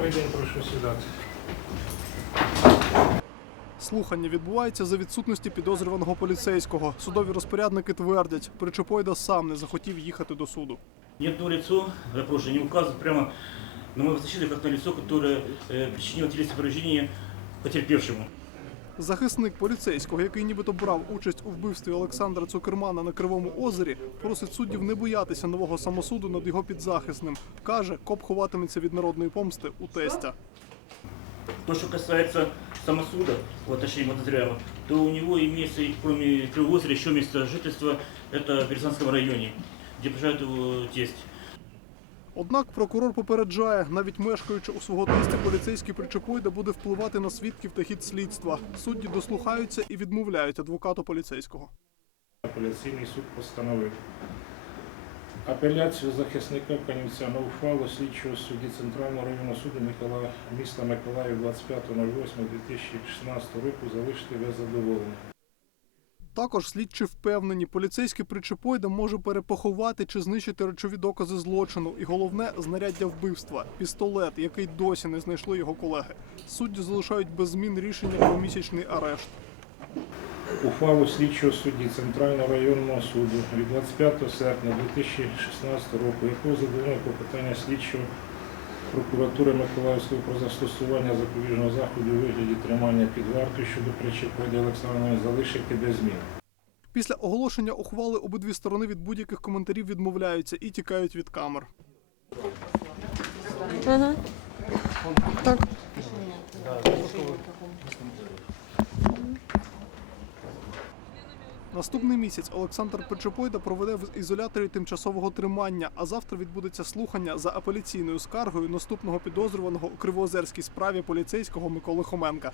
Добрий день, прошу сідати. Слухання відбувається за відсутності підозрюваного поліцейського. Судові розпорядники твердять, Причепойда сам не захотів їхати до суду. Ни одно лицо, запрошено, не указывает прямо на моего защиты, как на лицо, которое э, причинило телесное повреждение потерпевшему. Захисник поліцейського, який нібито брав участь у вбивстві Олександра Цукермана на Кривому озері, просить суддів не боятися нового самосуду над його підзахисним. Каже, коп ховатиметься від народної помсти у тестя. То, что касается самосуда в отношении подозреваемого, то у него имеется, кроме Кривого озера, еще место жительства, это в Березанском районе, где проживает его тесть. Однак прокурор попереджає, навіть мешкаючи у свого тестя, поліцейський Причепойда буде впливати на свідків та хід слідства. Судді дослухаються і відмовляють адвокату поліцейського. Апеляційний суд постановив апеляцію захисника Канівця на ухвалу слідчого судді Центрального районного суду Микола... міста Миколаїв 25.08.2016 року залишити без задоволення. Також слідчі впевнені, поліцейський Причепойда може перепоховати чи знищити речові докази злочину, і головне знаряддя вбивства пістолет, який досі не знайшли його колеги. Судді залишають без змін рішення про місячний арешт. Ухвалу слідчого судді Центрального районного суду від 25 серпня 2016 року, якого задовольнено клопотання слідчого прокуратури Миколаївської про застосування запобіжного заходу у вигляді тримання під вартою щодо Причепойди Олександрової залишити без змін. Після оголошення ухвали обидві сторони від будь-яких коментарів відмовляються і тікають від камер. Ага. Так. Наступний місяць Олександр Причепойда проведе в ізоляторі тимчасового тримання, а завтра відбудеться слухання за апеляційною скаргою наступного підозрюваного у кривоозерській справі поліцейського Миколи Хоменка.